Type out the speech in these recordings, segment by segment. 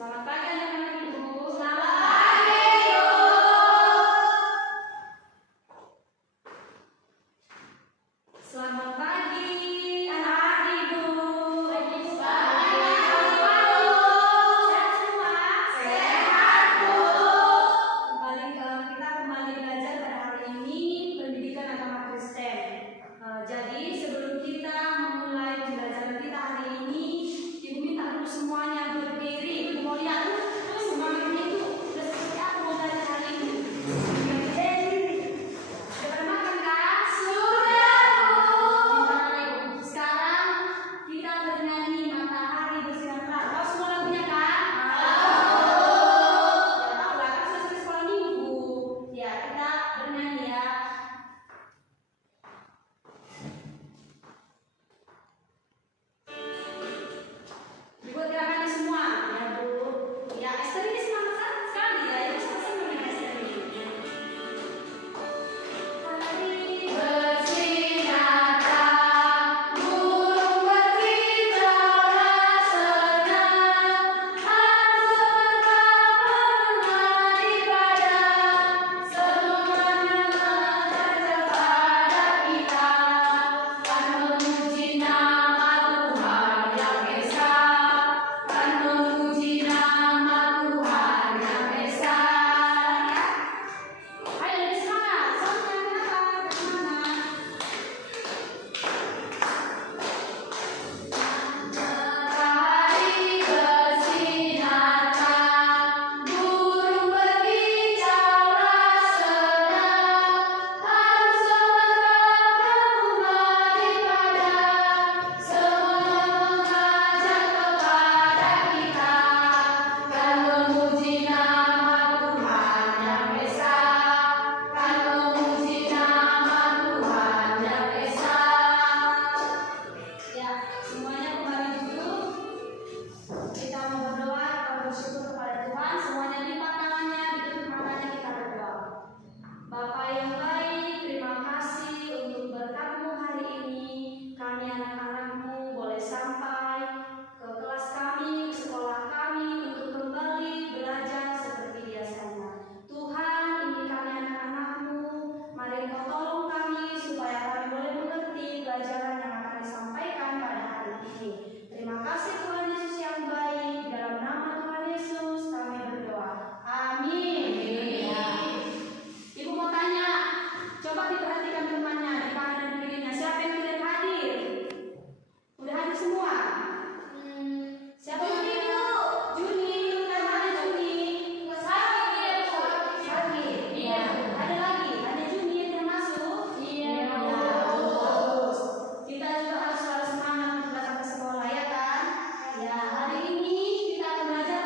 Selamat pagi anak-anak Ibu. Selamat pagi, Ibu. Selamat pagi anak-anak Ibu. Selamat pagi, Bu. Sehat semua? Sehat, Bu. Kita kembali belajar pada hari ini pendidikan agama Kristen. Jadi sebelum kita memulai pembelajaran kita hari ini, Ibu minta dulu semuanya berdiri. Ibu mau lihat semangatnya itu sudah seperti apa mau belajar hari ini. Sudah pada makan kan? Sudah, Bu. Sekarang kita bernyanyi Matahari Bersinar Terang. Tahu semua lagunya kan? Tahu. Ya tahu lah, kan sudah sampai sekolah minggu. Ya kita bernyanyi ya. Dibuat gerakannya semua, ya Bu. Ya Esther ini semangat sekali ya. Ibu senang dengan Esther ini. Hari Bersinar terang, burung berkicaulah senang, harus menari padang, semuanya menghadap pada kita, kan memuji nama Tuhan yang Esa, kan memuji nama Tuhan yang Esa. ayo lebih semangat, semangat, semangat. Matahari bersinar terang, burung berkicaulah senang, harus menari padang, semuanya mengajak kepada kita, kan memuji nama Tuhan yang Esa, kan memuji nama Tuhan yang Esa. Ya, semuanya kembali duduk. Kita mau berdoa, kita bersyukur kepada Tuhan. Semuanya lipat tangannya, ditutup matanya, kita berdoa. Bapa yang baik, terima kasih untuk berkat-Mu hari ini. Kami anak-anak-Mu boleh sampai ke kelas kami, ke sekolah kami untuk kembali belajar seperti biasanya. Tuhan, ini kami anak-anak-Mu. Mari Engkau tolong kami supaya kami boleh mengerti pelajaran yang akan disampaikan pada hari ini. Terima kasih Tuhan Yesus yang baik. Dalam nama Tuhan Yesus kami berdoa. Amin. Ibu mau tanya, coba diperhatikan temannya di kanan dan kirinya. Siapa yang tidak hadir? Udah hadir semua? Siapa yang Ibu? Juni, dari mana Juni? Sakit. Iya. Ada lagi? Ada Juni yang tidak masuk? Iya. Bagus. Kita juga harus selalu semangat untuk datang ke sekolah ya kan? Ya, hari ini kita akan belajar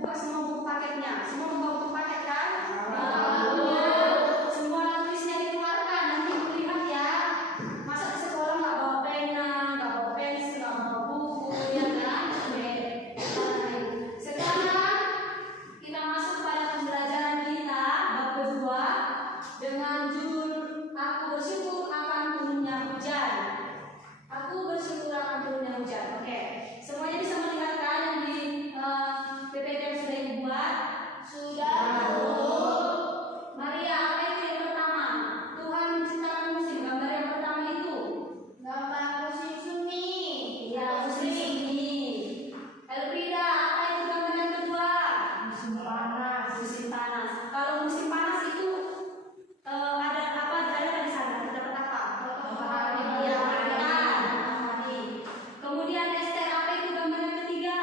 buka semua buku paketnya. Semua membawa buku paket kan? Semua tulisnya dikeluarkan, nanti Ibu lihat ya. Masa ke sekolah nggak bawa pena, nggak bawa pensil, nggak bawa buku, ya kan? Oke. Sekarang kita masuk pada pembelajaran kita bab kedua dengan judul Aku bersyukur akan turunnya hujan. Aku bersyukur akan turunnya hujan. Oke, semuanya bisa melihat kan yang di PPT yang sudah Ibu buat? Sudah. Maria, apa itu yang pertama? Tuhan menciptakan musim. Gambar yang pertama itu? Gambar musim semi. Iya, musim semi. Elfrida, apa itu gambar yang kedua? Musim panas. Musim panas. Kalau musim panas itu ada apa? Ada di sana. Terdapat apa? Matahari. Iya, matahari. Kemudian Esther, apa itu gambar yang ketiga?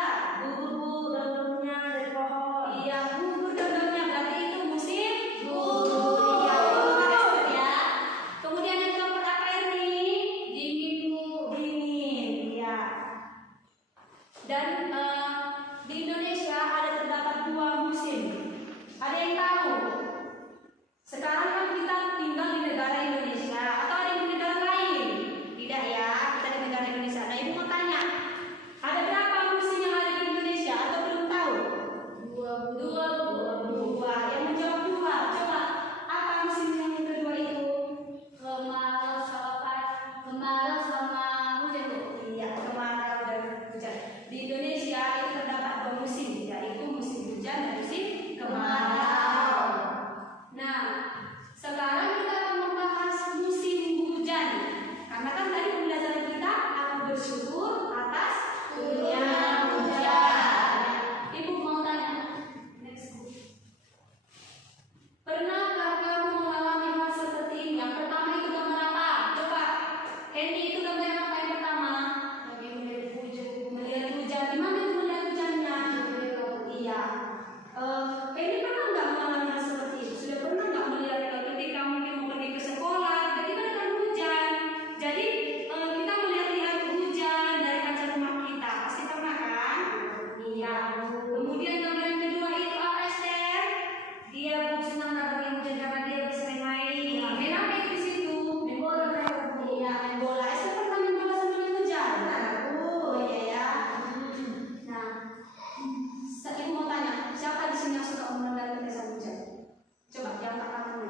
Bubur daunnya dari pohon. Iya, gugur daun-daunnya. Berarti itu musim Gugur. Iya, gugur Esther ya. Kemudian yang keempat apa ini? Dingin, Bu. Dingin. Iya. Dan di Indonesia ada terdapat dua musim. Ada yang tahu? Sekarang kan kita tinggal di negara Indonesia atau ada di negara lain? Tidak ya, kita di negara Indonesia. Nah, Ibu mau tanya, ada berapa musim yang ada di Indonesia atau belum tahu? Dua. Dua. Yang menjawab dua. Coba, apa musim yang kedua itu? Kemarau sama hujan, Bu. Iya, kemarau dan hujan. Di Indonesia itu terdapat dua musim, yaitu Iya. Kemudian gambaran kedua itu apa, Esther? Dia senang dapat yang hujan karena dia bisa main. Main apa itu di situ? Main bola. Iya, main bola. Esther pernah main bola sambil main hujan. Oh iya ya. Nah, ibu mau tanya, siapa di sini yang suka mendengar tetesan hujan? Coba yang angkat tangannya.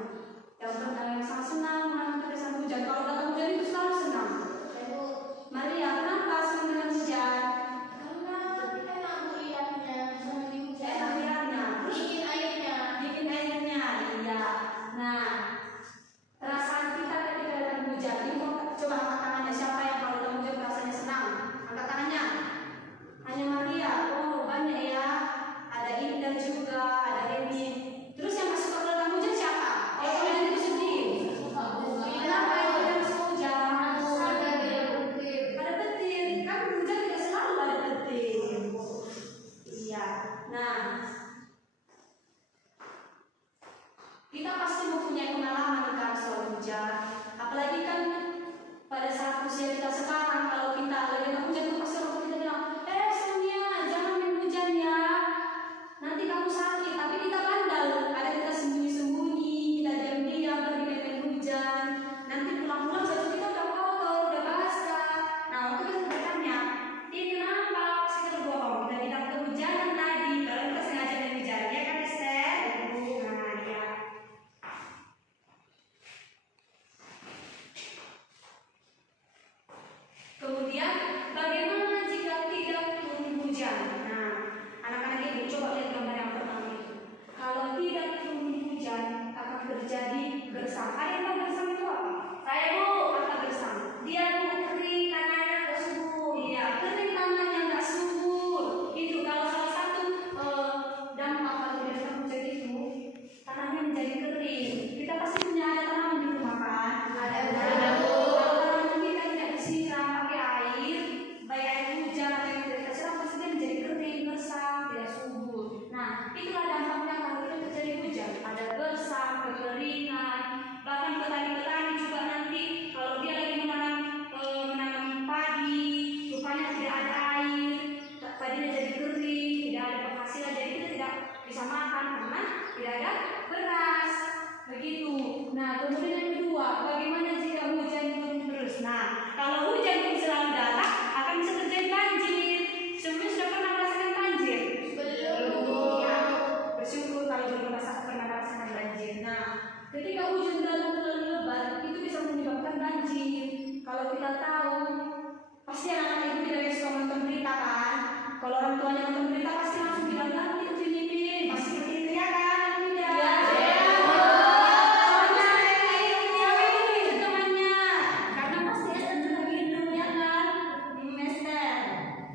Yang sangat senang mendengar tetesan hujan. Kalau datang hujan itu selalu senang. Maria, kenapa senang dengan hujan? Bikin airnya, iya. Nah, perasaan kita ketika datang hujan, ibu coba angkat tangannya. Siapa yang kalau datang hujan rasanya senang? Angkat tangannya. Hanya Maria. Oh, banyak ya. Ada Indah juga, ada Emi. Terus yang masuk ke dalam hujan siapa? Kalau hujan itu sedih. Kenapa yang tidak masuk hujan? Ada petir. Kan hujan tidak selalu ada petir. Iya. Nah, kita pasti mempunyai pengalaman kan soal hujan. Apalagi kan pada saat usia kita sekarang, kalau kita lagi datang hujan itu pasti orang kita bilang, Sonia, jangan main hujan ya, nanti kamu sakit. Tapi kita bandel, kadang kita sembunyi-sembunyi, kita diam-diam pergi main hujan. Nanti pulang-pulang baju kita udah kotor, udah basah. Nah, waktu kita bertanya, ini kenapa? Pasti kita bohong. Kita bilang kehujanan tadi, kalau kita sengaja main hujan, ya kan Esther? Nah, ya. Kemudian bagaimana jika tidak turun hujan? Nah, anak-anak ibu coba lihat gambar yang pertama itu. Kalau tidak turun hujan akan terjadi gersang. Ada yang tahu gersang itu apa? Saya bu, apa gersang? Dia bu kering, tanahnya nggak subur. Iya, kering tanahnya nggak subur. Itu kalau salah satu dampak kalau tidak turun hujan itu tanahnya menjadi kering. Kita pasti punya ada tanaman di rumah kan? Ada. Baik air hujan atau yang tidak kita siram pasti dia menjadi kering, gersang, tidak subur. Nah, itulah dampaknya kalau tidak terjadi hujan. Ada gersang, kekeringan. Bahkan petani-petani juga nanti kalau dia lagi menanam padi, rupanya tidak ada air, padinya jadi kering, tidak ada penghasilan, jadi kita tidak bisa makan karena tidak ada beras. Begitu. Nah, kemudian yang kedua, bagaimana jika hujan turun terus? Nah, kalau hujan terus selalu datang, akan bisa terjadi banjir. Sebelumnya sudah pernah merasakan banjir? Belum. Ya, bersyukur kalau belum pernah merasakan banjir. Nah, ketika hujan datang terlalu lebat, itu bisa menyebabkan banjir. Kalau kita tahu, pasti anak-anak ibu tidak suka nonton berita kan? Kalau orang tuanya nonton berita pasti langsung bilang, itu Filipin, pasti begitu ya kan? Tidak. Karena pasti Esther juga minum ya kan? Esther.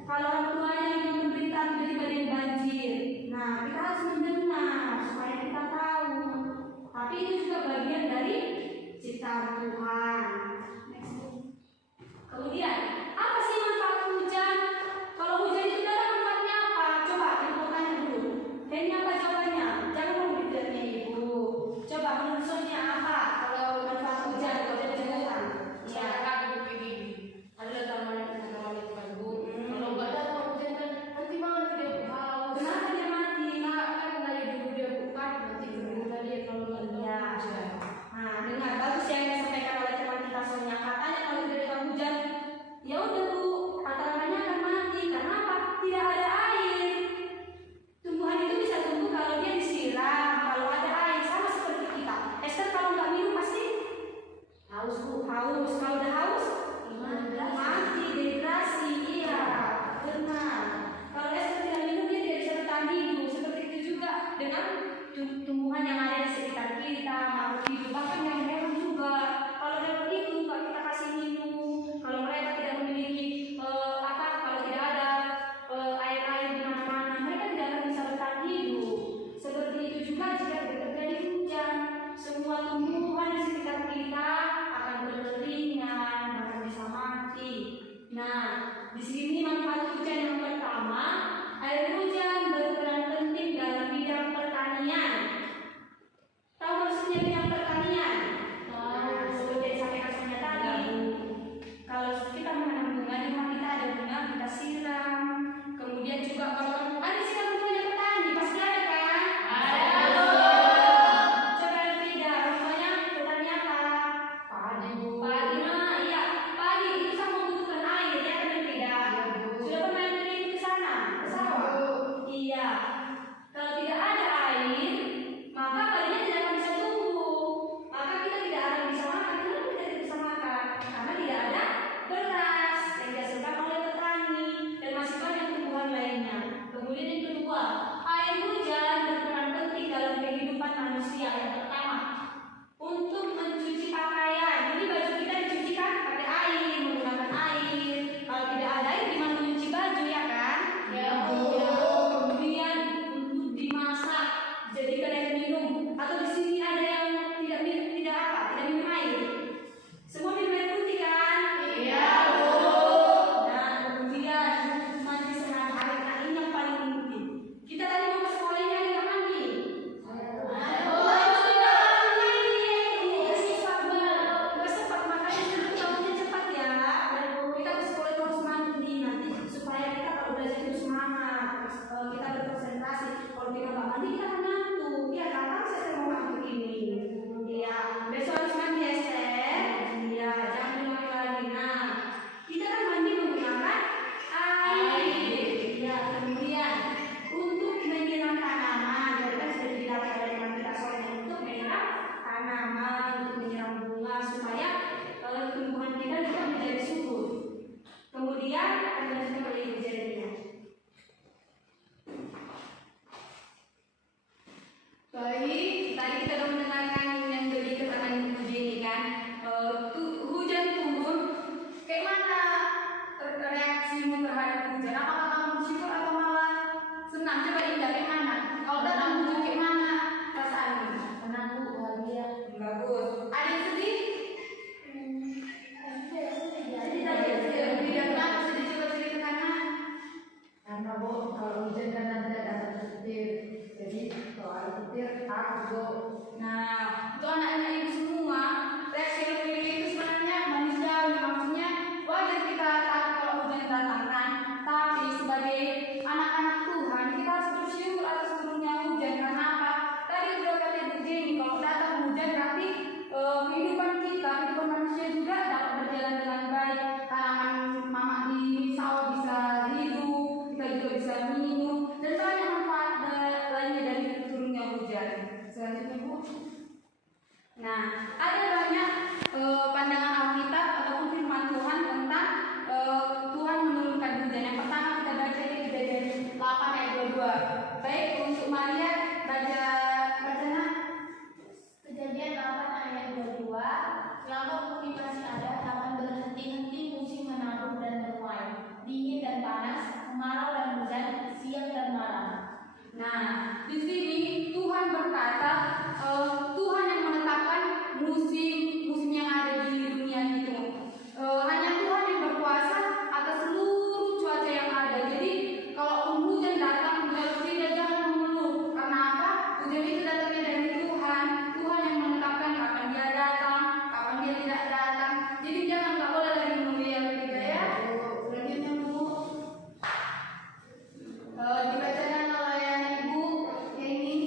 Kalau orang tuanya lagi nonton berita tiba-tiba ada yang banjir. Nah, kita harus mendengar supaya kita tahu. Tapi itu juga bagian dari ciptaan Tuhan. Kemudian, apa sih manfaat hujan? Kalau hujan itu datang manfaatnya apa? Coba ibu tanya dulu. Ini apa jawabannya? Jangan memberi dari ibu. Coba menurut Sonia apa? Kalau manfaat hujan kalau dari hujan? Ya. Ada taman itu kan bu. Kalau nggak ada hujan kan nanti banget dia haus. Kenapa dia mati? Kan dari dulu dia bukan nanti kedua dia kalau nggak ada hujan. Nah, dengar bagus yang disampaikan nanti kita akan ngantuk. Ya, kapan saya mau ngantuk ini? Iya, besok harus mandi ya, Step. Iya, jangan diulangi lagi. Nah, kita kan mandi menggunakan air. Iya, kemudian untuk menyiram tanaman, jadi kan sudah dibilang pada teman kita soalnya untuk menyiram tanaman, untuk menyiram bunga supaya tumbuhan kita juga menjadi subur. Kemudian lanjutkan oleh Ibu Jeremia. Baik, tadi kita sudah mendengarkan yang dari keterangan Ibu Jenny kan. Hujan turun, kayak mana reaksimu terhadap hujan? Apakah kamu bersyukur atau malah senang? Coba Indah, kayak mana? Kalau datang hujan kayak mana perasaanmu? Senang Bu, bahagia. Bagus. Ada yang sedih? Sedih tadi. Sedih kenapa sedih? Coba ceritakan. Karena Bu, kalau hujan kan nanti ada petir. Jadi kalau ada petir, takut Bu. Nah, untuk anak-anak ibu semua, reaksi lebih itu sebenarnya manusiawi, maksudnya wajar kita takut kalau hujan datang kan. Tapi sebagai anak-anak Tuhan, kita harus bersyukur atas turunnya hujan. Karena apa? Tadi udah kata Ibu Jenny, kalau datang hujan berarti kehidupan kita, kehidupan manusia juga dapat berjalan dengan baik. Tanaman mama di sawah bisa hidup, kita juga bisa minum, dan banyak manfaat lainnya dari turunnya hujan. Selanjutnya Bu. Nah, ada banyak pandangan Alkitab ataupun firman Tuhan tentang Tuhan menurunkan hujan. Yang pertama kita baca di Kejadian 8 ayat 22. Baik, untuk Maria baca nak. Kejadian 8 ayat 22. Selama bumi masih ada akan berhenti-henti musim menabur dan menuai, dingin dan panas, kemarau dan hujan, siang dan malam. Nah, di sini Tuhan berkata, Tuhan yang menetapkan musim yang ada di dunia itu. Hanya Tuhan yang berkuasa atas seluruh cuaca yang ada. Jadi kalau hujan datang, tidak jangan mengeluh. Karena apa? Hujan itu datangnya dari Tuhan. Tuhan yang menetapkan kapan dia datang, kapan dia tidak datang. Jadi jangan nggak boleh lagi menunggu yang ketiga ya. Selanjutnya Bu. Dibacakan oleh Ibu ini.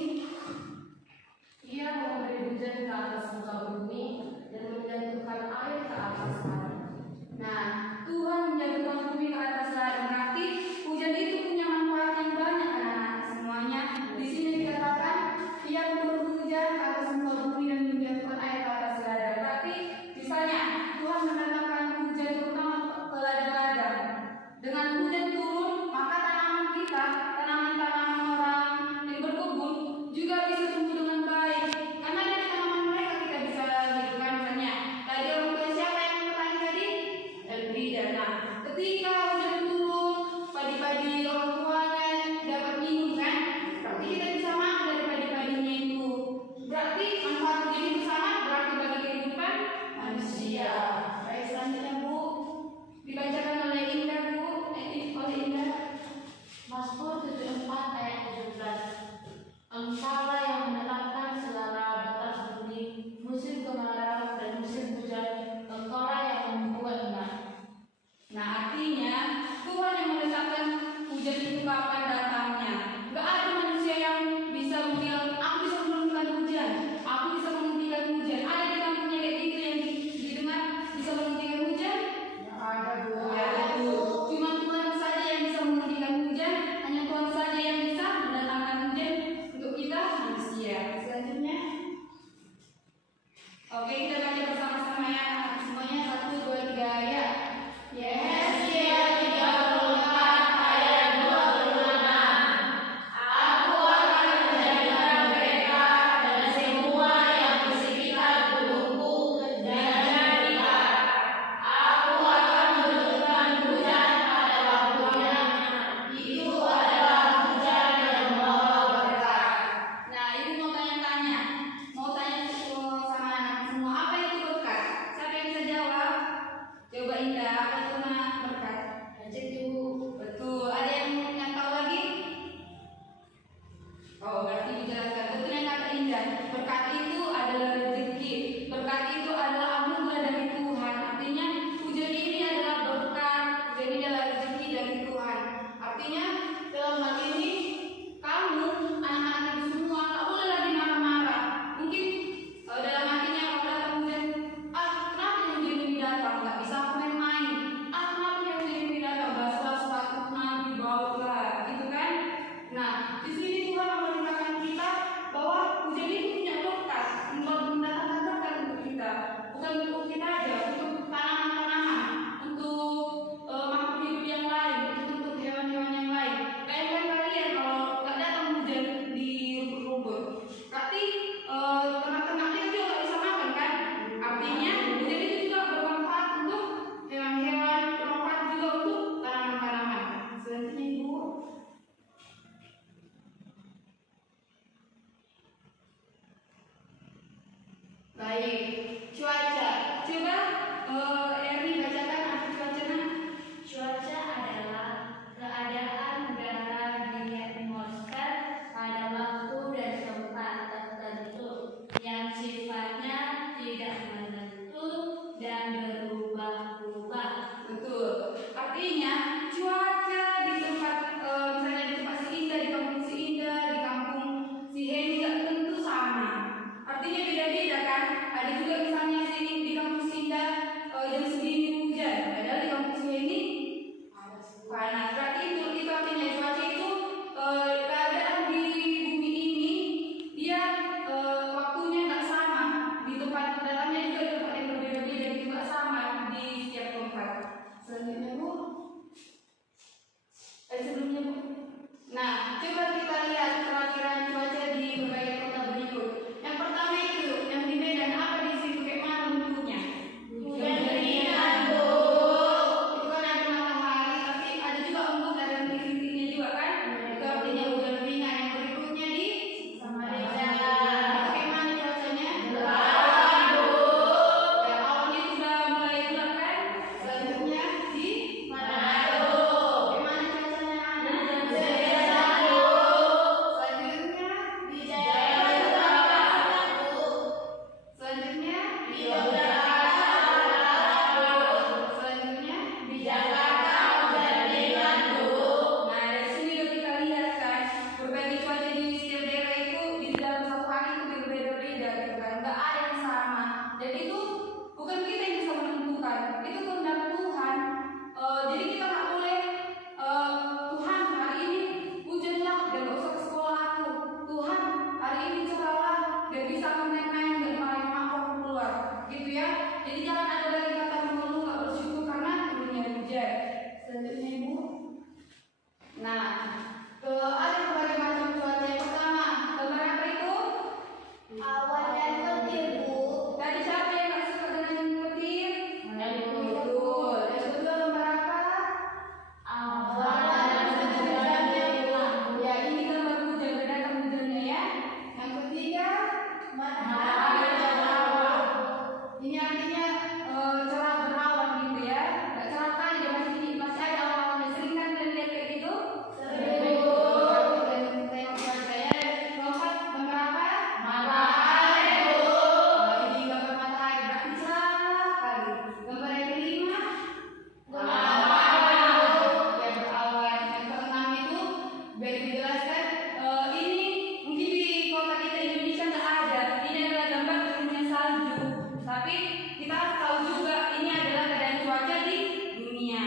Tapi kita tahu juga ini adalah keadaan cuaca di dunia.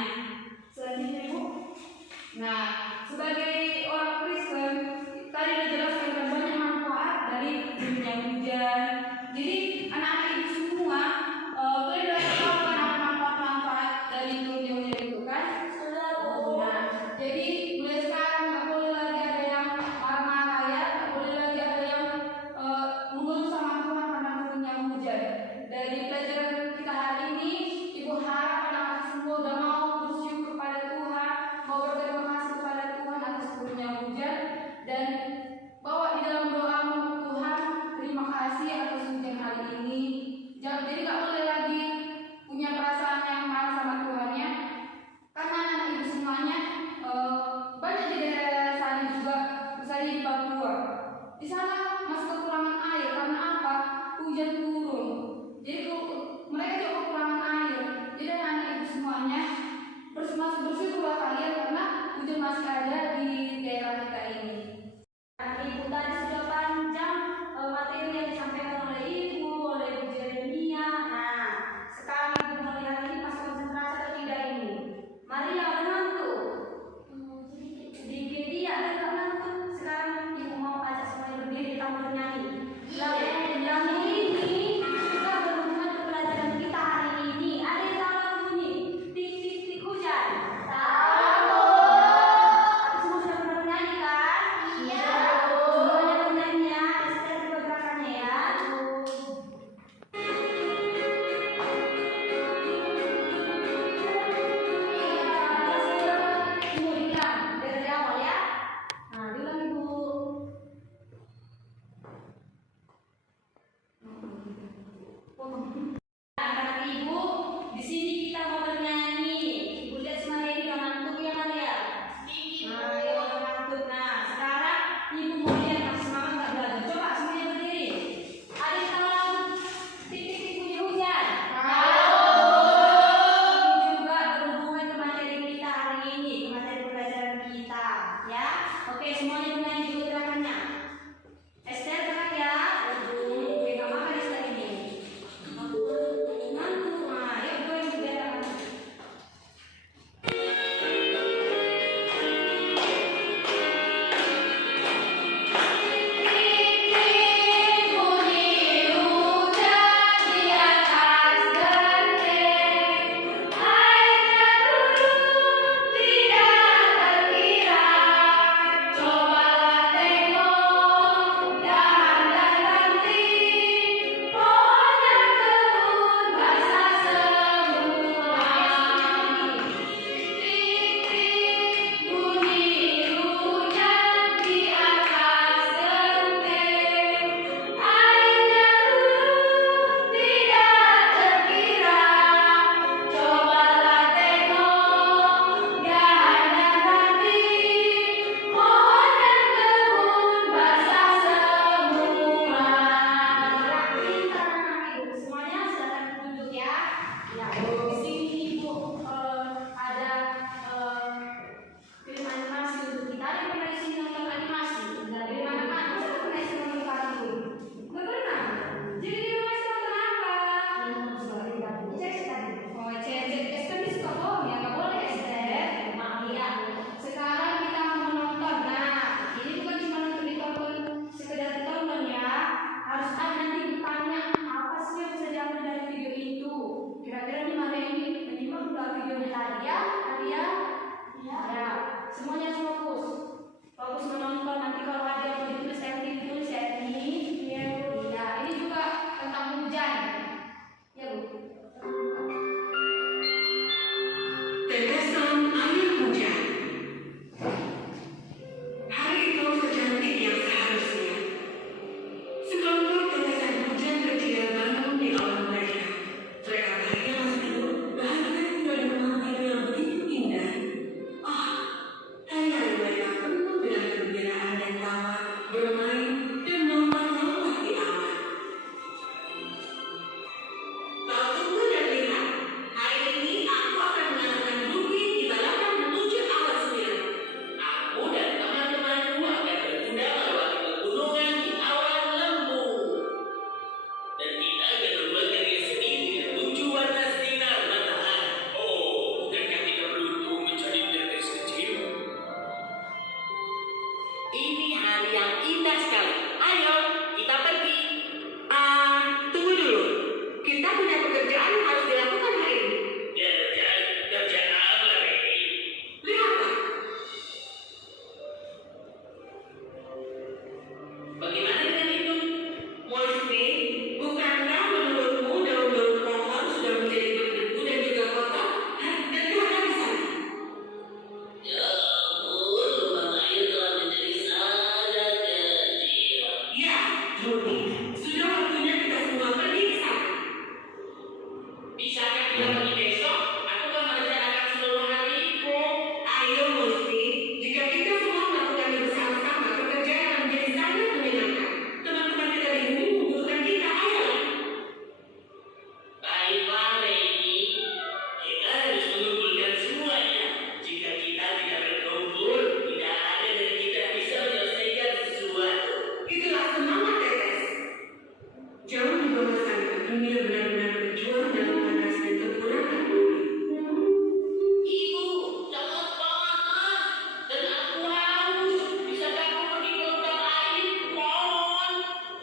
Selanjutnya Ibu. Nah, sebagai orang Kristen tadi dijelaskan kan banyak manfaat dari turunnya hujan. Jadi anak-anak Ibu semua, kalian udah tahu kan apa manfaat-manfaat dari turunnya hujan itu kan? Nah, jadi mulai sekarang nggak boleh lagi ada yang marah-marah ya, nggak boleh lagi ada yang mengeluh sama Tuhan karena turunnya hujan. Dari pelajaran kita hari ini, Ibu harap anak-anak semua udah mau bersyukur kepada Tuhan, mau berterima kasih kepada Tuhan atas turunnya hujan, dan bawa di dalam doamu, Tuhan terima kasih atas hujan hari ini. Jadi nggak boleh lagi punya perasaan yang marah sama Tuhan ya. Karena anak ibu semuanya banyak di daerah sana juga, misalnya di Papua. Di sana masih kekurangan air karena apa? Hujan turun. Jadi mereka juga kekurangan air. Jadi anak ibu semuanya bersyukurlah kalian karena hujan masih ada di daerah kita ini. Ibu tadi sudah panjang materi yang disampaikan oleh Ibu, oleh Ibu Jeremia. Nah, sekarang Ibu melihat ini masih konsentrasi atau tidak ini? Maria udah ngantuk? Dikit dia ada nggak ngantuk? Sekarang Ibu mau ajak semuanya berdiri kita mau bernyanyi. Yang ini kita berhubungan ke pelajaran kita hari ini. Ada yang tahu lagu ini? Tik tik tik hujan. Tahu. Tapi semua sudah pernah bernyanyi kan? Iya. Semuanya bernyanyi ya. Esther juga gerakannya ya. Ibu diulang dari awal ya. Nah, diulang Ibu. Anak Ibu, di sini kita mau bernyanyi. Ibu lihat semuanya ini udah ngantuk ya Maria? Nah, ya udah ngantuk. Nah, sekarang Ibu mau lihat masih semangat nggak belajar? Coba semuanya berdiri. Ada yang tahu lagu Tik Tik Tik Bunyi Hujan? Ini juga berhubungan ke materi kita hari ini, ke materi pelajaran kita, ya. Oke, semuanya bernyanyi dulu gerakannya. Esther gerak ya. Oke, nggak makan Esther ini. Ngantuk. Nah, yuk goyang juga tangannya. Cobalah tengok indah sekali. Ayo, kita pergi. Tunggu dulu. Kita punya pekerjaan yang harus dilakukan hari ini. Kerjaan apa ini? Lihatlah. Bagaimana dengan itu? Mosby, bukankah menurutmu daun-daun pohon sudah menjadi berdebu dan juga kotor? Dan lihatlah di sana. Ya ampun, lubang air telah menjadi sangat kecil. Ya, Ruby, sudah waktunya kita semua pergi ke sana. Bisakah kita pergi besok? Aku kan merencanakan seluruh hariku. Ayo, Mosby, jika kita semua melakukannya bersama-sama, pekerjaan akan menjadi sangat menyenangkan. Teman-teman kita di bumi membutuhkan kita. Ayolah. Baiklah, Lady. Kita harus mengumpulkan semuanya. Jika kita tidak berkumpul, tidak ada dari kita yang bisa menyelesaikan sesuatu. Itulah semangat Tetes. Jauh di bawah sana, dunia benar-benar berjuang dalam panas dan kekurangan bumi. Ibu, sangat panas dan aku haus. Bisakah aku pergi ke lubang air? Mohon.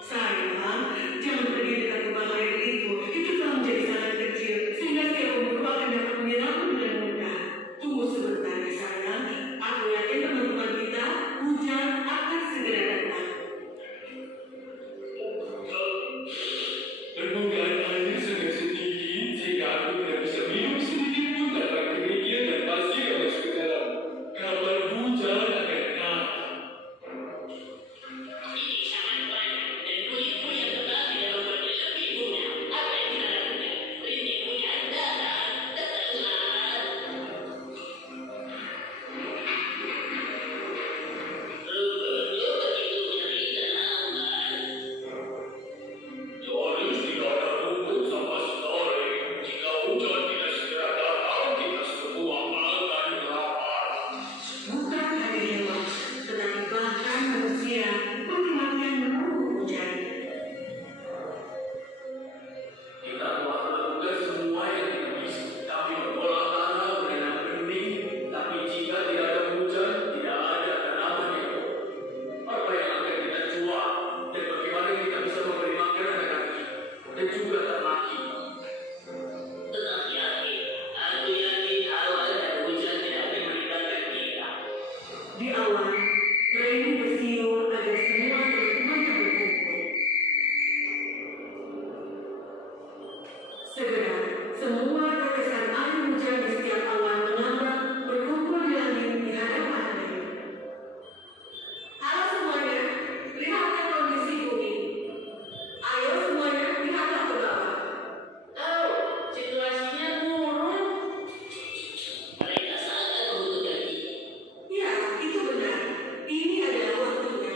Sayang, jangan pergi dekat lubang air itu. Itu telah menjadi sangat kecil, sehingga setiap pemburu akan dapat menyerangmu dengan mudah. Tunggu sebentar, sayang. Aku yakin teman-teman kita, hujan akan segera datang. Permukaan air sangat setinggi sehingga aku tidak bisa minum sedikit pun tanpa kerikil dan pasir yang masuk ke dalam. Kapan hujan akan datang? Ini sangat panas dan kulitku yang tebal tidak membuatnya lebih mudah. Apa yang kita lakukan? Rintik hujan datang, datanglah. Rupanya begitu nyeri dan hambar. Nyaris tidak ada rumput sama sekali. Jika hujan tidak segera datang, kita semua akan lapar. Bukan hanya hewan, tetapi bahkan manusia mati-matian menunggu hujan. Kita telah melakukan semua yang kita bisa. Kami mengolah tanah berenang bening, tapi jika tidak ada hujan, tidak ada tanaman yang tumbuh. Apa yang akan kita jual? Dan bagaimana kita bisa memberi makan anak-anak kita? Dan juga ternak kita? Tetap yakin. Aku yakin awan dan hujan tidak akan meninggalkan kita. Di awan, Rainy bersiul agar semua teman-temannya berkumpul. Segera, semua tetesan air hujan di setiap awan menambah berkumpul di langit di hadapan Rainy. Halo semuanya, lihatlah kondisi bumi. Ayo semuanya, lihatlah ke bawah. Oh, situasinya buruk. Mereka sangat membutuhkan kita. Ya, itu benar. Ini adalah waktunya.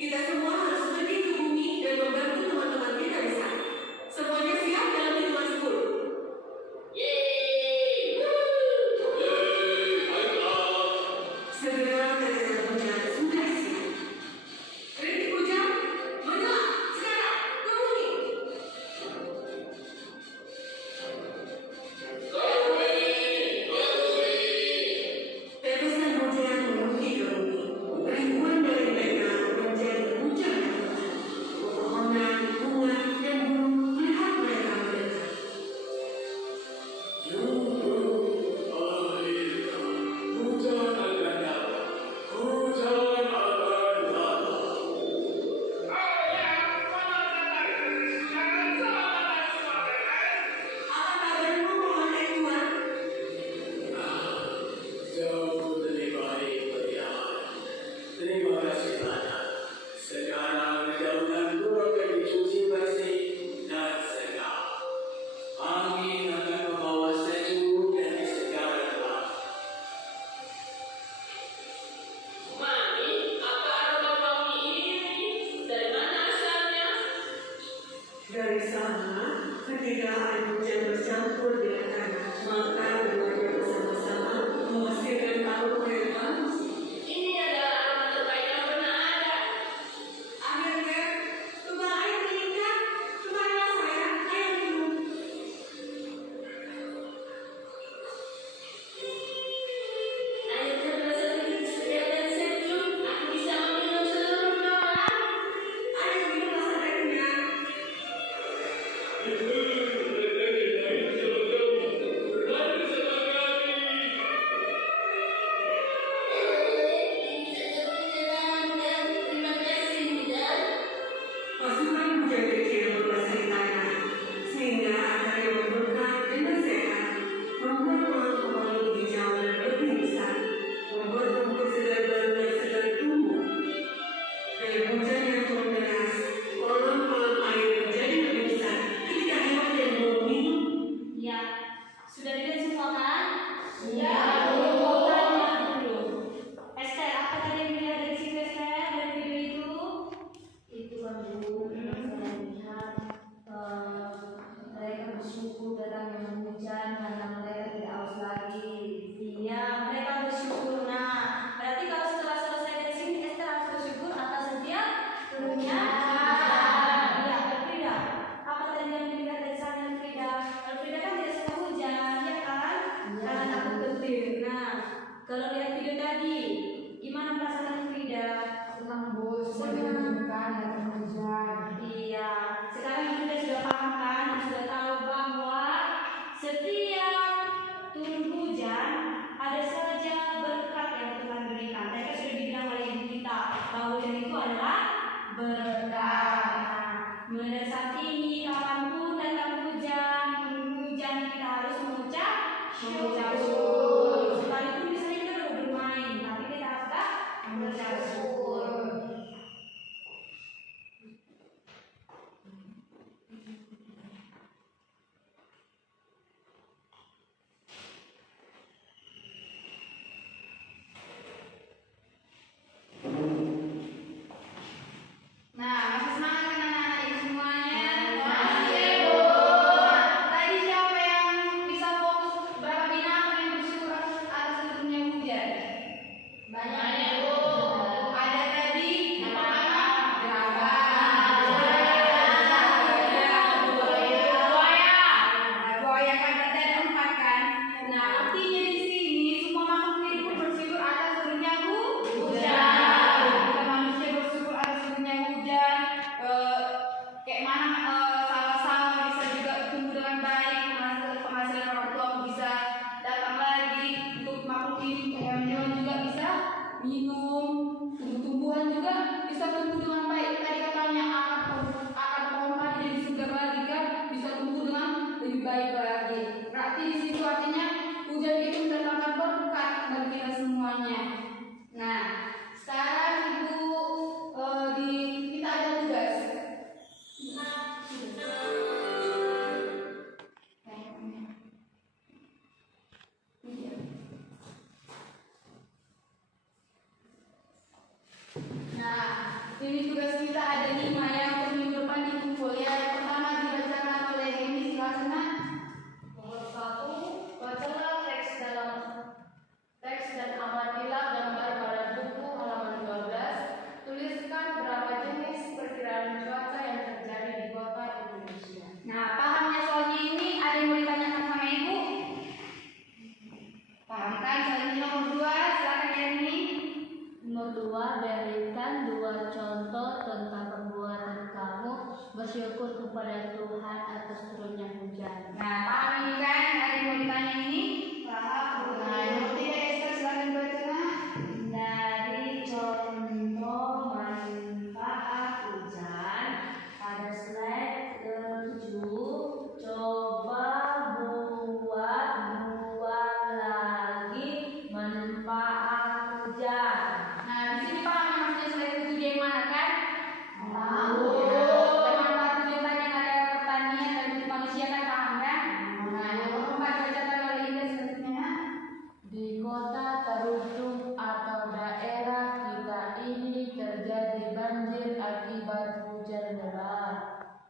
Kita semua harus pergi ke bumi dan membantu teman-teman kita di sana. Semuanya siap dalam hitungan 10. Yeay! Baiklah. Segera tetesan hujan sudah siap. Rintik hujan, menyala sekarang ke bumi. Tetesan hujan menuju ke bumi. Ribuan dari mereka menjadi hujan yang lebat. Pepohonan, bunga, dan burung melihat mereka mendekat. Hujan akan datang. Hujan akan datang. Apa kabarmu, pohon Tuhan? Jauh lebih baik berjalan. Terima kasih banyak. Sekarang daunanku akan dicuci bersih dan segar. Angin akan membawa sejuk dan kesegaran. Mami, apa aroma wangi ini? Dari mana asalnya? Dari sana, ketika air hujan bercampur dengan tanah, maka keduanya bersama-sama menghasilkan aroma yang bagus. Ini adalah aroma terbaik yang pernah ada. Akhirnya, lubang air meningkat. Kemarilah sayang, ayo minum. Air terasa sedikit segar dan sejuk. Aku bisa meminum seluruhnya. hujan itu adalah berkah. Mulai dari saat ini, kapanpun datang hujan kita harus mengucap syukur. Sekalipun misalnya kita baru bermain, tapi kita harus tetap mengucap syukur. Nah, masih semangat kan anak-anak ini semuanya? Masih, Bu. Tadi siapa yang bisa fokus berapa binatang yang bersyukur atas turunnya hujan? Banyak, Bu. Ada tadi buaya kan ada 4 kan? Nah, artinya di sini semua makhluk hidup bersyukur atas turunnya hujan. Kita manusia bersyukur atas turunnya hujan. Kayak mana sawah-sawah bisa juga tumbuh dengan baik, penghasilan orang tua bisa datang lagi, untuk makhluk hidup hewan-hewan juga bisa minum, tumbuh-tumbuhan juga bisa tumbuh dengan baik. Tadi katanya akar pohon padi jadi segar lagi kan, bisa tumbuh dengan lebih baik lagi. Berarti di situ artinya hujan itu mendatangkan berkat bagi kita semuanya. Nah, sekarang Ibu kita ada tugas. Nah, ini tugas kita ada 5 yang untuk minggu depan dikumpul ya. Yang pertama dibacakan oleh Hemi, silakan Nak. Nomor 1, bacalah teks dan amatilah gambar pada buku halaman 12. Tuliskan berapa jenis perkiraan cuaca yang terjadi di kota Indonesia. Nah, pahamnya soalnya ini ada yang mau ditanyakan sama Ibu? Paham kan? Soalnya nomor 2, silakan Hemi. Nomor 2, berikan 2 contoh tentang perbuatan kamu bersyukur kepada Tuhan atas turunnya hujan. Nah, paham ini kan? Ada yang mau ditanya ini? Paham, Bu. Nah, nomor 3 Esther, silakan baca Nak. Dari contoh manfaat hujan pada slide ke-7, coba buat 2 lagi manfaat hujan. Nah, di sini paham yang maksudnya slide itu yang mana kan? Paham. Manfaat hujan tadi yang ada pertanian dan hidup manusia kan, paham kan? Nah, yang keempat dibacakan oleh Indah selanjutnya Nak. Di kota terujung atau daerah kita ini terjadi banjir akibat hujan deras.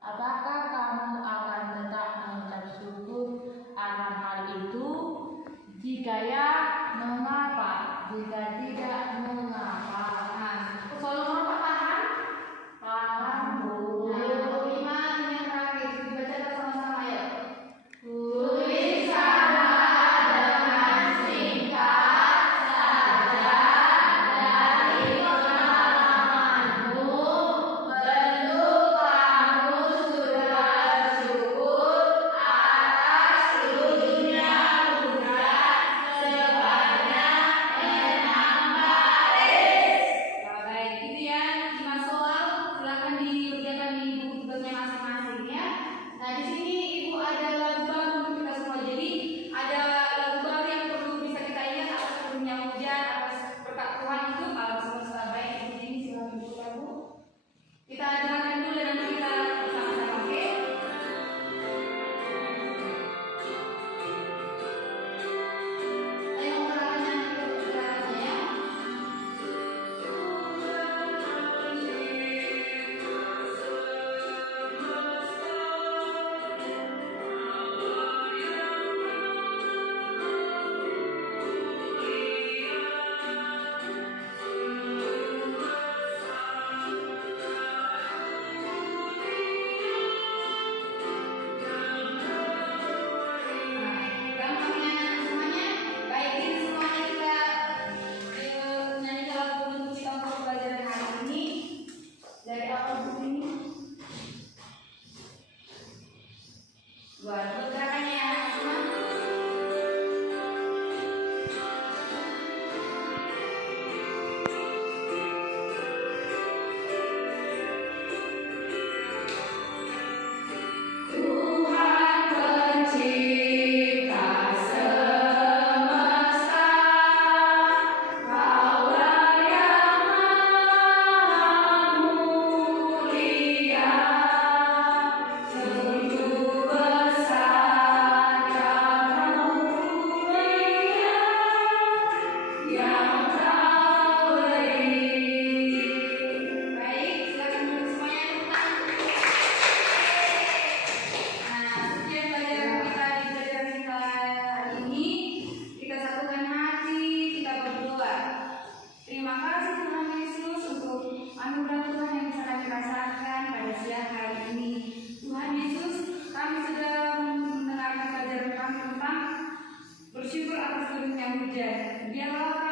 Apakah kamu akan tetap mengucap syukur akan hal itu? Jika ya, mengapa? Jika tidak, mengapa? Nah, soal nomor 4 paham? Paham, Bu. Nah, yang nomor 5 ini yang terakhir dibacakan sama-sama ya. Tuliskanlah dengan singkat saja dari pengalamanmu bentuk kamu sudah bersyukur atas turunnya hujan sebanyak 6 baris. Baik, itu ya 5 soal. Silakan dikerjakan di buku tugasnya masing-masing ya. Nah, di sini Ibu ada lagu baru untuk kita semua. Jadi ada lagu baru yang perlu bisa kita ingat atas turunnya hujan, atas berkat Tuhan itu semesta baik. Jadi silakan dibuka Bu. Kita dengarkan dulu dan nanti kita sama-sama, oke? Ayo ngerasain kita bergeraknya ya. Tuhan hujan. Jawab